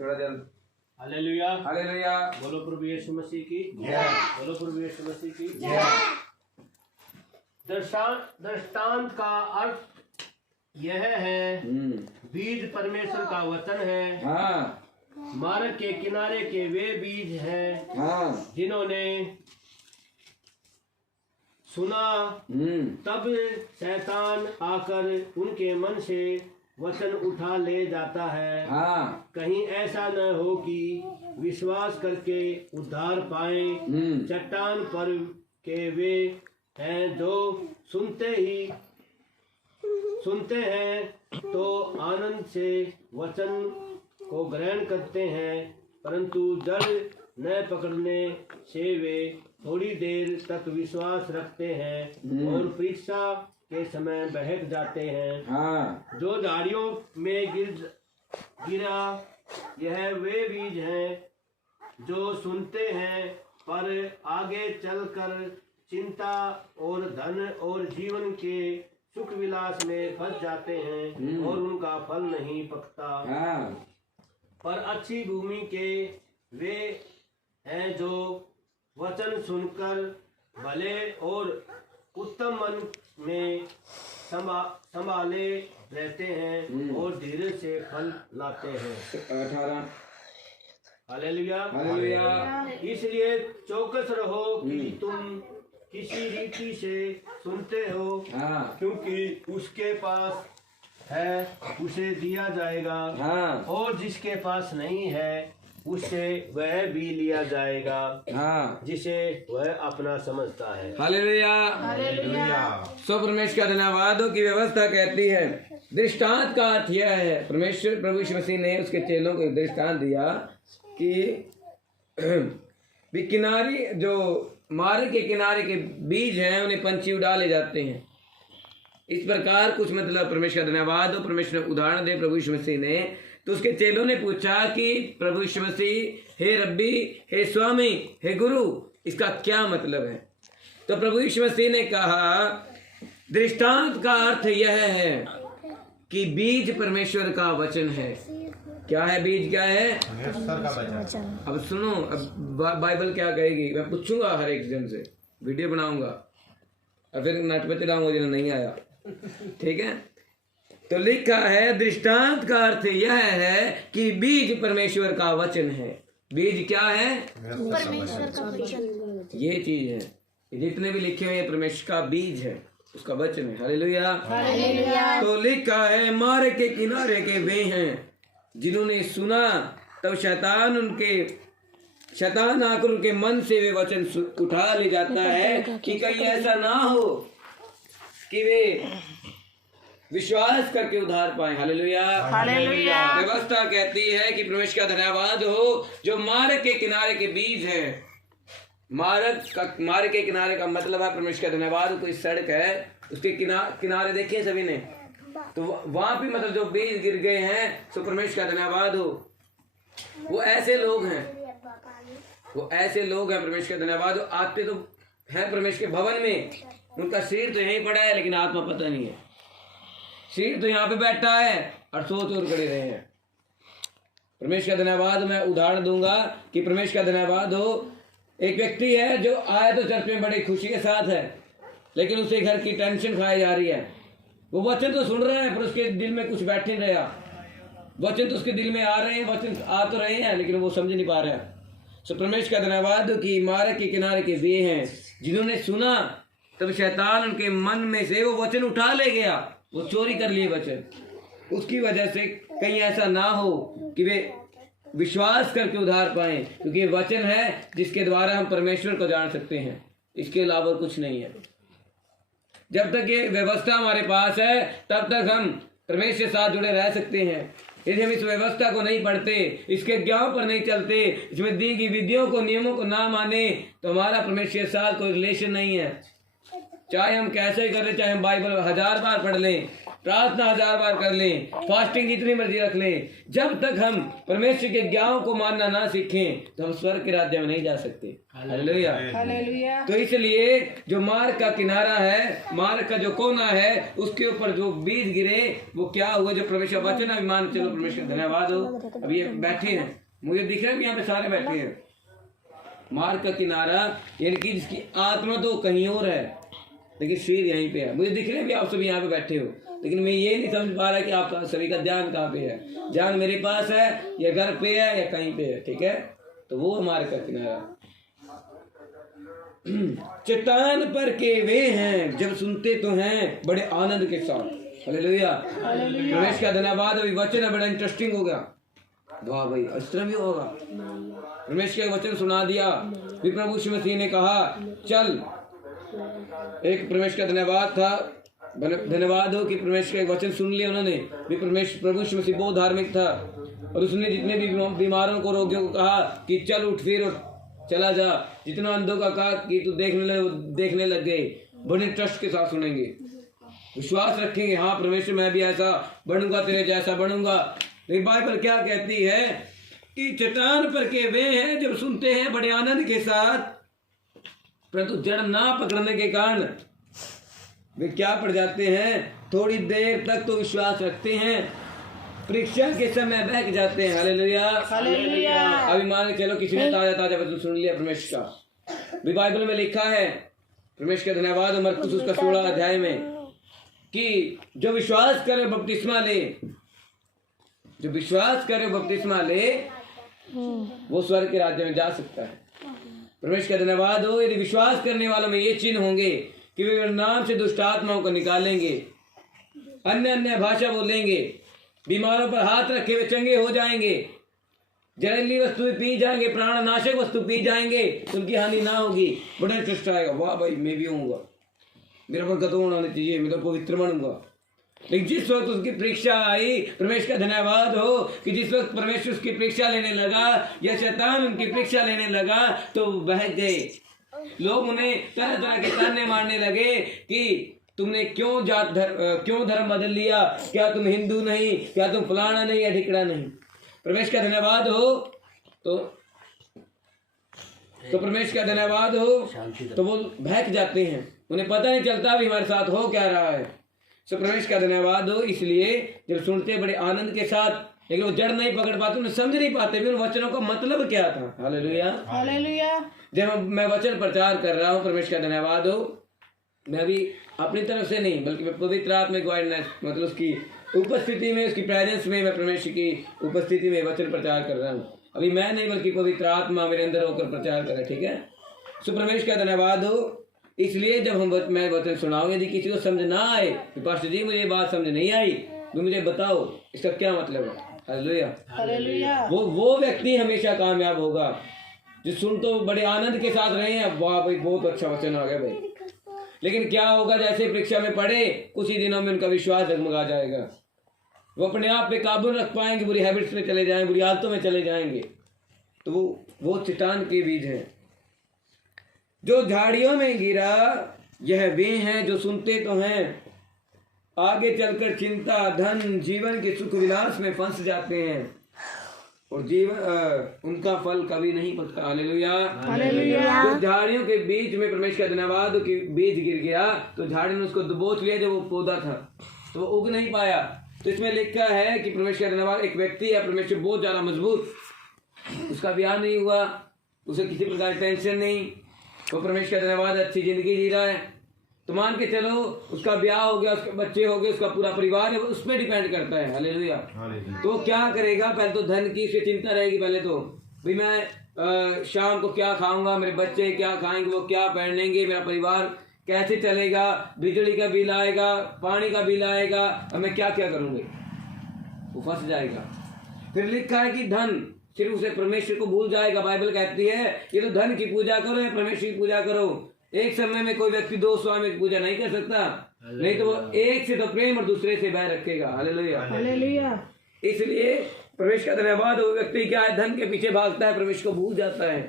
थोड़ा जल्द। Hallelujah hallelujah. बोलो प्रभु यीशु मसीह की जय। बोलो प्रभु यीशु मसीह की जय। दृष्टांत का अर्थ यह है, बीज परमेश्वर का वचन है। हाँ। मार्ग के किनारे के वे बीज हैं, हाँ। जिन्होंने सुना, तब शैतान आकर उनके मन से वचन उठा ले जाता है। हाँ। कहीं ऐसा न हो कि विश्वास करके उद्धार पाए। चट्टान पर के वे हैं जो सुनते हैं तो आनंद से वचन को ग्रहण करते हैं, परंतु जड़ न पकड़ने से वे थोड़ी देर तक विश्वास रखते हैं और परीक्षा के समय बहक जाते हैं। हाँ। जो झाड़ियों में गिरा, यह वे बीज हैं जो सुनते हैं, पर आगे चलकर चिंता और धन और जीवन के सुख विलास में फंस जाते हैं और उनका फल नहीं पकता। हाँ। पर अच्छी भूमि के वे हैं जो वचन सुनकर भले और उत्तम मन में संभाले रहते हैं और धीरे से फल लाते हैं। 18। हालेलुया। हालेलुया। इसलिए चौकस रहो कि तुम किसी रीति से सुनते हो, हाँ। क्योंकि उसके पास है उसे दिया जाएगा, हाँ। और जिसके पास नहीं है उससे वह भी लिया जाएगा, हाँ। जिसे वह अपना समझता है। हालेलुया। हालेलुया। सो परमेश्वर का धन्यवाद हो कि व्यवस्था कहती है। दृष्टांत का अर्थ यह है, परमेश्वर प्रभु यीशु मसीह ने उसके चेलों को दृष्टांत दिया कि भी किनारे जो मार्ग के किनारे के बीज हैं उन्हें पंछी उड़ा ले जाते हैं। इस प्रकार कुछ मतलब परमेश्वर का धन्यवाद हो, परमेश्वर ने उदाहरण दे प्रभु यीशु मसीह ने। तो उसके चेलों ने पूछा कि प्रभु यीशु मसीह, हे रब्बी, हे स्वामी, हे गुरु, इसका क्या मतलब है? तो प्रभु यीशु मसीह ने कहा, दृष्टांत का अर्थ यह है कि बीज परमेश्वर का वचन है। क्या है बीज? क्या है? परमेश्वर का वचन। अब सुनो, अब बाइबल क्या कहेगी मैं पूछूंगा हर एक जन से, वीडियो बनाऊंगा और फिर नेट पे चढ़ाऊंगा जिन्हें नहीं आया। ठीक है? तो लिखा है दृष्टांत का अर्थ यह है कि बीज परमेश्वर का वचन है। बीज क्या है? परमेश्वर का वचन। ये चीज है, जितने भी लिखे हुए हैं परमेश्वर का बीज है, उसका वचन है। हालेलुया। हालेलुया। तो लिखा है मार्ग के किनारे के वे हैं जिन्होंने सुना, तब शैतान आकर उनके मन से वे वचन उठा ले जाता है कि कहीं ऐसा ना हो कि वे विश्वास करके उद्धार पाए। हालेलुया। हालेलुया। व्यवस्था कहती है कि परमेश्वर का धन्यवाद हो जो मार्ग के किनारे के बीज है। मार्ग के किनारे का मतलब है परमेश्वर का धन्यवाद। कोई सड़क है, उसके किनारे देखे सभी ने, तो वहां भी मतलब जो बीज गिर गए हैं, सो परमेश्वर का धन्यवाद हो। वो ऐसे लोग हैं परमेश्वर का धन्यवाद हो। आते तो है परमेश्वर के भवन में, उनका शरीर तो यहीं पड़ा है लेकिन आत्मा पता नहीं है। शरीर तो यहाँ पे बैठा है और सोच और खड़े रहे हैं। परमेश्वर का धन्यवाद। मैं उदाहरण दूंगा कि परमेश्वर का धन्यवाद हो। एक व्यक्ति है जो आया तो चर्च में बड़ी खुशी के साथ है, लेकिन उसे घर की टेंशन खाई जा रही है। वो वचन तो सुन रहे हैं पर उसके दिल में कुछ बैठ नहीं रहा। वचन तो उसके दिल में आ रहे हैं, वचन आ तो रहे हैं लेकिन वो समझ नहीं पा रहा। सो परमेश्वर का धन्यवाद कि मार्ग के किनारे के वे हैं जिन्होंने सुना, तब शैतान उनके मन में से वो वचन उठा ले गया, वो चोरी कर लिए वचन। उसकी वजह से कहीं ऐसा ना हो कि वे विश्वास करके उद्धार पाए, क्योंकि ये वचन है जिसके द्वारा हम परमेश्वर को जान सकते हैं। इसके अलावा कुछ नहीं है। जब तक ये व्यवस्था हमारे पास है तब तक हम परमेश्वर के साथ जुड़े रह सकते हैं। यदि हम इस व्यवस्था को नहीं पढ़ते, इसके ज्ञान पर नहीं चलते, इसमें दी गई विधियों को, नियमों को ना माने, तो हमारा परमेश्वर के साथ कोई रिलेशन नहीं है। चाहे हम कैसे करें, चाहे हम बाइबल 1000 बार पढ़ लें, प्रार्थना 1000 बार कर लें, फास्टिंग जितनी मर्जी रख लें, जब तक हम परमेश्वर के ज्ञान को मानना ना सीखें तो हम स्वर्ग के राज्य में नहीं जा सकते। हालेलुया। हालेलुया। तो इसलिए जो मार्ग का किनारा है, मार्ग का जो कोना है, उसके ऊपर जो बीज गिरे वो क्या हुआ, जो परमेश्वर वचन अभिमान, चलो परमेश्वर धन्यवाद हो। अब ये बैठे हैं, मुझे दिख रहा है कि यहाँ पे सारे बैठे हैं। मार्ग का किनारा यानी कि जिसकी आत्मा तो कहीं और है लेकिन शरीर यहीं पे है। मुझे दिख रहा है भी आप सभी यहाँ पे बैठे हो, लेकिन मैं ये नहीं समझ पा रहा कि आपका सभी का ध्यान कहाँ पे है। ध्यान मेरे पास है या घर पे है या कहीं पे है, ठीक है। तो वो मार्ग का किनारा। चट्टान पर के वे हैं जब सुनते तो हैं बड़े आनंद के साथ। हालेलुया। परमेश्वर का धन्यवाद। अभी वचन है बड़ा इंटरेस्टिंग हो गया। वाह भाई, इस तरह भी होगा। परमेश्वर का वचन सुना दिया, फिर प्रभु यीशु मसीह ने कहा चल। एक परमेश्वर का धन्यवाद था, धन्यवाद हो कि परमेश्वर का वचन सुन लिया उन्होंने भी। परमेश्वर प्रभु यीशु मसीह बहुत धार्मिक था और उसने जितने भी बीमारों को, रोगियों को कहा कि चल उठ फिर और चला जा। जितना अंधों का कहा कि तू देखने लग गए। बड़े ट्रस्ट के साथ सुनेंगे, विश्वास रखेंगे, हाँ परमेश्वर मैं भी ऐसा बनूंगा, तेरे जैसा बनूंगा। लेकिन बाइबल क्या कहती है कि चट्टान पर के वे हैं जब सुनते हैं बड़े आनंद के साथ, परंतु जड़ ना पकड़ने के कारण वे क्या पड़ जाते हैं, थोड़ी देर तक तो विश्वास रखते हैं, परीक्षा के समय बहक जाते हैं। हालेलुया। हालेलुया। अभी मान के चलो किसी ने ताजा ताजा वचन सुन लिया परमेश्वर का, भी बाइबल में लिखा है, परमेश्वर का धन्यवाद, मरकुस उसका 16 अध्याय में, कि जो विश्वास करे बपतिस्मा ले, जो विश्वास करे बपतिस्मा ले वो स्वर्ग के राज्य में जा सकता है। परमेश्वर का धन्यवाद हो। यदि विश्वास करने वालों में ये चिन्ह होंगे कि वे नाम से दुष्ट आत्माओं को निकालेंगे, अन्य अन्य भाषा बोलेंगे, बीमारों पर हाथ रखे हुए चंगे हो जाएंगे, जहरीली वस्तुएं पी जाएंगे, प्राणनाशक वस्तु पी जाएंगे, उनकी हानि ना होगी, बड़ा इंटरेस्ट आएगा। वाह भाई, मैं भी होऊंगा, मेरा पर खत्म होना चाहिए, मैं तो पवित्र बनूंगा। लेकिन जिस वक्त उसकी परीक्षा आई, परमेश्वर का धन्यवाद हो कि जिस वक्त परमेश्वर उसकी परीक्षा लेने लगा या शैतान उनकी परीक्षा लेने लगा तो बह गए। लोग उन्हें तरह तरह के ताने मारने लगे कि तुमने क्यों धर्म बदल लिया, क्या तुम हिंदू नहीं, क्या तुम फलाना नहीं या ढिकड़ा नहीं। परमेश्वर का धन्यवाद हो तो परमेश्वर का धन्यवाद हो तो वो बहक जाते हैं, उन्हें पता नहीं चलता भी हमारे साथ हो क्या रहा है। सो परमेश्वर का धन्यवाद हो। इसलिए जब सुनते बड़े आनंद के साथ, लेकिन वो जड़ नहीं पकड़ पाते, उन्हें समझ नहीं पाते भी उन वचनों का मतलब क्या था। हालेलुया। हालेलुया। जब मैं वचन प्रचार कर रहा हूँ, परमेश्वर का धन्यवाद हो, मैं भी अपनी तरफ से नहीं बल्कि मैं पवित्र आत्मा गाइडेंस, मतलब उसकी उपस्थिति में, उसकी प्रेजेंस में, मैं परमेश्वर की उपस्थिति में वचन प्रचार कर रहा हूँ। अभी मैं नहीं बल्कि पवित्र आत्मा मेरे अंदर होकर प्रचार करे, ठीक है। सो परमेश्वर का धन्यवाद हो। इसलिए जब मैं वचन सुनाऊं, यदि किसी को समझ ना आए कि पास्टर जी मुझे ये बात समझ नहीं आई, तो मुझे बताओ इसका क्या मतलब है। हालेलुया। हालेलुया। वो व्यक्ति हमेशा कामयाब होगा जो सुन तो बड़े आनंद के साथ रहे हैं, वाह भाई बहुत अच्छा वचन आ गया भाई, लेकिन क्या होगा जैसे परीक्षा में पढ़े कुछ ही दिनों में उनका विश्वास डगमगा जाएगा, वो अपने आप पे काबू रख पाएंगे, बुरी हैबिट्स में चले जाएंगे, बुरी आदतों में चले जाएंगे। तो वो चट्टान के बीज हैं जो झाड़ियों में गिरा, यह वे हैं जो सुनते तो हैं, आगे चलकर चिंता, धन, जीवन के सुख विलास में फंस जाते हैं और जीवन उनका फल कभी नहीं पकता। हालेलुया। हालेलुया। तो झाड़ियों के बीच में परमेश्वर का धन्यवाद कि बीज गिर गया तो झाड़ी ने उसको दबोच लिया, जब वो पौधा था तो वो उग नहीं पाया। तो इसमें लिखा है कि परमेश्वर का धन्यवाद, एक व्यक्ति है परमेश्वर बहुत ज्यादा मजबूत, उसका ब्याह नहीं हुआ, उसे किसी प्रकार की टेंशन नहीं, वो परमेश्वर का धन्यवाद अच्छी जिंदगी जी रहा है, तो मान के चलो उसका ब्याह हो गया, उसके बच्चे हो गए, उसका पूरा परिवार है, उस पर डिपेंड करता है। हालेलुया। तो क्या करेगा, पहले तो धन की उसे चिंता रहेगी, पहले तो भाई मैं शाम को क्या खाऊंगा, मेरे बच्चे क्या खाएंगे, वो क्या पहनेंगे, मेरा परिवार कैसे चलेगा, बिजली का बिल आएगा, पानी का बिल आएगा, और मैं क्या क्या करूंगी, वो फंस जाएगा। फिर लिखा है कि धन, सिर्फ उसे परमेश्वर को भूल जाएगा। बाइबल कहती है ये तो धन की पूजा करो या परमेश्वर की पूजा करो। एक समय में कोई व्यक्ति दो स्वामी की पूजा नहीं कर सकता, नहीं तो वो एक से तो प्रेम और दूसरे से बैर रखेगा। हालेलुया। हालेलुया। इसलिए परमेश्वर का धन्यवाद, वो व्यक्ति क्या है, धन के पीछे भागता है, परमेश्वर को भूल जाता है।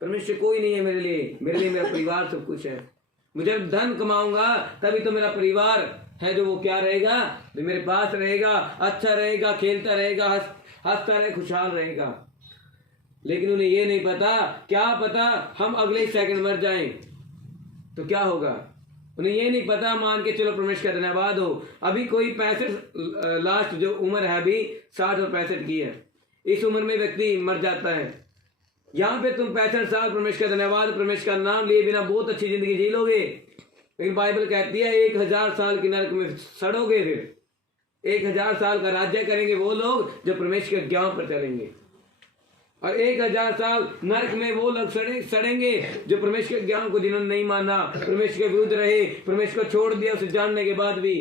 परमेश्वर कोई नहीं है मेरे लिए मेरा परिवार सब कुछ है। मुझे धन कमाऊंगा तभी तो मेरा परिवार है जो वो क्या रहेगा, जो मेरे पास रहेगा, अच्छा रहेगा, खेलता रहेगा, हंसता रहे, खुशहाल रहेगा। लेकिन उन्हें ये नहीं पता, क्या पता हम अगले सेकंड मर जाएं तो क्या होगा। उन्हें ये नहीं पता, मान के चलो परमेश्वर का धन्यवाद हो, अभी कोई 65 लास्ट जो उम्र है अभी 60 और 65 की है, इस उम्र में व्यक्ति मर जाता है। यहाँ पे तुम 65 साल परमेश्वर का धन्यवाद, परमेश्वर का नाम लिए बिना बहुत अच्छी जिंदगी जी लोगे, लेकिन बाइबल कहती है 1000 साल की नरक में सड़ोगे। फिर 1000 साल का राज्य करेंगे वो लोग जो परमेश्वर के ज्ञान पर चलेंगे, और 1000 साल नरक में वो लोग सड़ेंगे जो परमेश्वर के ज्ञान को जिन्होंने नहीं माना, परमेश्वर के विरुद्ध रहे, परमेश्वर को छोड़ दिया उसे जानने के बाद भी।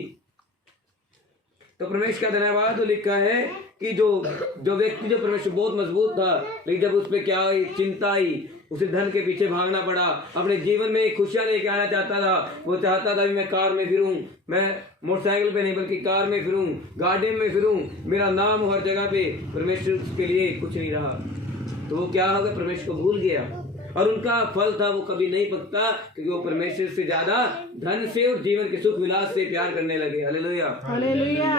तो परमेश्वर का धन्यवाद तो लिखा है कि जो व्यक्ति, जो परमेश्वर बहुत मजबूत था, लेकिन जब उस पर क्या आई, चिंता आई, उसे धन के पीछे भागना पड़ा, अपने जीवन में खुशियां लेके आना चाहता था। वो चाहता था कि मैं कार में फिरूं, मैं मोटरसाइकिल पे नहीं बल्कि कार में फिरूं, गार्डन में फिरूं, मेरा नाम हो हर जगह पे। परमेश्वर उसके लिए कुछ नहीं रहा, तो वो क्या होगा, परमेश्वर को भूल गया, और उनका फल था वो कभी नहीं पकता, क्योंकि वो परमेश्वर से ज्यादा धन से और जीवन के सुख विलास से प्यार करने लगे। Hallelujah, hallelujah.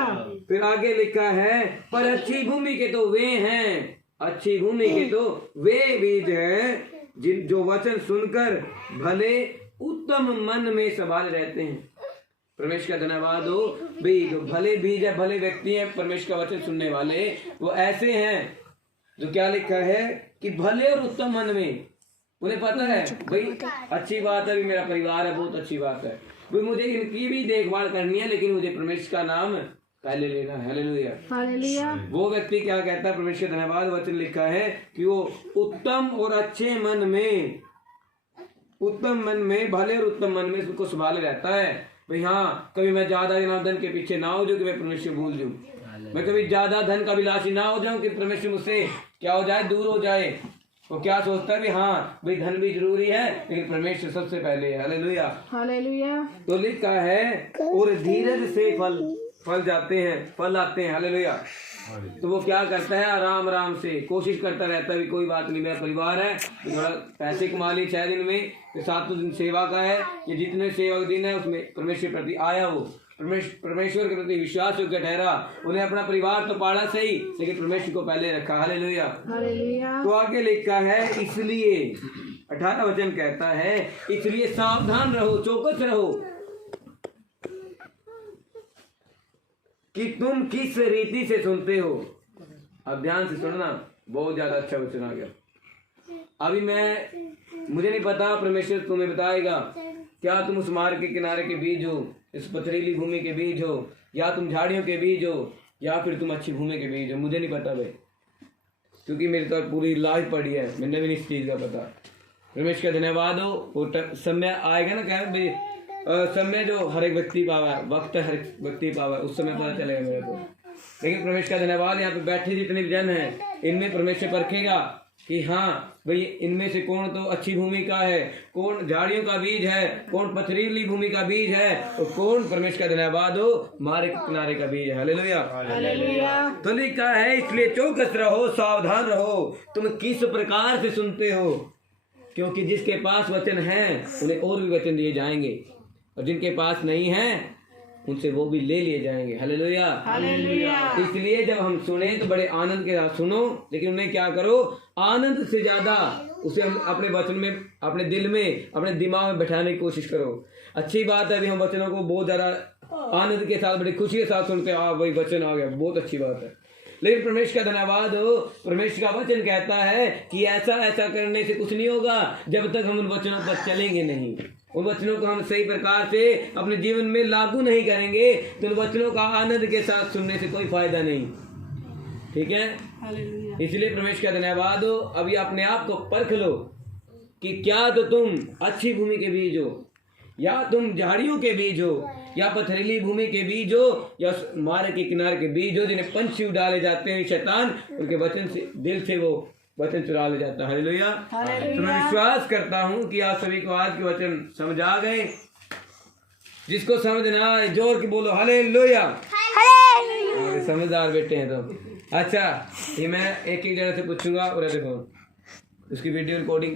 फिर आगे लिखा है, पर अच्छी भूमि के तो वे हैं, अच्छी भूमि के तो वे बीज हैं जिन जो वचन सुनकर भले उत्तम मन में संभाले रहते हैं। परमेश्वर का धन्यवाद हो भी, जो भले बीज है, भले व्यक्ति हैं परमेश्वर का वचन सुनने वाले, वो ऐसे हैं जो क्या लिखा है कि भले और उत्तम मन में, उन्हें पता है भाई अच्छी बात है, भी मेरा परिवार है, बहुत अच्छी बात है, भाई मुझे इनकी भी देखभाल करनी है, लेकिन मुझे परमेश्वर का नाम पहले लेना है। Hallelujah, hallelujah. वो व्यक्ति क्या कहता है, परमेश्वर का धन्यवाद, वचन लिखा है कि वो उत्तम और अच्छे मन में, उत्तम मन में, भले और उत्तम मन में उसको संभाले रहता है। भाई हाँ, कभी मैं ज्यादा धन के पीछे ना हो जाऊं कि मैं परमेश्वर भूल जाऊं, मैं कभी ज्यादा धन का विलासी ना हो जाऊं कि परमेश्वर मुझसे क्या हो जाए, दूर हो जाए। वो क्या सोचता है भी हाँ भाई धन भी जरूरी है, लेकिन परमेश्वर सबसे पहले है। Hallelujah, hallelujah. तो लिखा है और धीरज से फल जाते हैं, फल आते हैं। हालेलुया, तो वो क्या करता है, आराम आराम से कोशिश करता रहता है, कोई बात नहीं, मेरा परिवार है, तो थोड़ा पैसे कमा लिए 6 दिन में, तो 7 दिन सेवा का है, ये जितने सेवा दिन है उसमें परमेश्वर प्रति आया, वो परमेश्वर के प्रति विश्वास योग्य ठहरा, उन्हें अपना परिवार तो पाला सही, लेकिन परमेश्वर को पहले रखा। Hallelujah, hallelujah. तो आगे लिखा है, इसलिए 18 वचन कहता है, इसलिए सावधान रहो, चौकस रहो कि तुम किस रीति से सुनते हो। अब ध्यान से सुनना, बहुत ज्यादा अच्छा वचन आ गया। अभी मुझे नहीं पता, परमेश्वर तुम्हें बताएगा, क्या तुम उस मार्ग के किनारे के बीज हो, इस पथरीली भूमि के बीज हो, या तुम झाड़ियों के बीज हो, या फिर तुम अच्छी भूमि के बीज हो। मुझे नहीं पता भाई, क्योंकि मेरी तो पूरी लाइफ पड़ी है, मैंने भी नहीं इस चीज का पता। परमेश्वर का धन्यवाद हो, वो समय आएगा ना, क्या भाई समय जो हर एक व्यक्ति पावा है, वक्त हर एक व्यक्ति पावा है, उस समय पता चलेगा मेरे को। लेकिन परमेश्वर का धन्यवाद, यहाँ पे बैठे जितने जन हैं, इनमें परमेश्वर परखेगा कि हाँ भाई इनमें से कौन तो अच्छी भूमि का है, कौन झाड़ियों का बीज है, कौन पथरीली भूमि का बीज है, और कौन परमेश्वर का धन्यवाद हो मारे किनारे का बीज है। Hallelujah, hallelujah. तो लिखा है, इसलिए चौकस रहो, सावधान रहो, तुम किस प्रकार से सुनते हो, क्योंकि जिसके पास वचन है उन्हें और भी वचन दिए जाएंगे, और जिनके पास नहीं है उनसे वो भी ले लिए जाएंगे। Hallelujah, hallelujah. इसलिए जब हम सुने तो बड़े आनंद के साथ सुनो, लेकिन उन्हें क्या करो, आनंद से ज्यादा उसे हम अपने वचन में, अपने दिल में, अपने दिमाग में बैठाने की कोशिश करो। अच्छी बात है अभी हम वचनों को बहुत ज्यादा आनंद के साथ, बड़ी खुशी के साथ सुनते हैं, वही वचन आ गया, बहुत अच्छी बात है। लेकिन परमेश्वर का धन्यवाद हो, परमेश्वर का वचन कहता है कि ऐसा ऐसा करने से कुछ नहीं होगा जब तक हम उन वचनों पर चलेंगे नहीं, उन वचनों को हम सही प्रकार से अपने जीवन में लागू नहीं करेंगे, तो उन वचनों का आनंद के साथ सुनने से कोई फायदा नहीं। ठीक है, हालेलुया। इसलिए परमेश्वर का धन्यवाद हो। अभी अपने आप को परख लो कि क्या तो तुम अच्छी भूमि के बीज हो, या तुम झाड़ियों के बीज हो, या पथरीली भूमि के बीज हो, या मार्ग के किनारे के बीज हो, जिन्हें पंछी उड़ाले जाते हैं, शैतान उनके वचन से, दिल से वो वचन चुरा ले जाता है। हालेलुया, तो मैं विश्वास करता हूँ कि आप सभी को आज के वचन समझ आ गए। जिसको समझना है जोर की बोलो हालेलुया। समझदार बेटे हैं तो। अच्छा, ये मैं एक जगह से पूछूंगा और देखो उसकी वीडियो रिकॉर्डिंग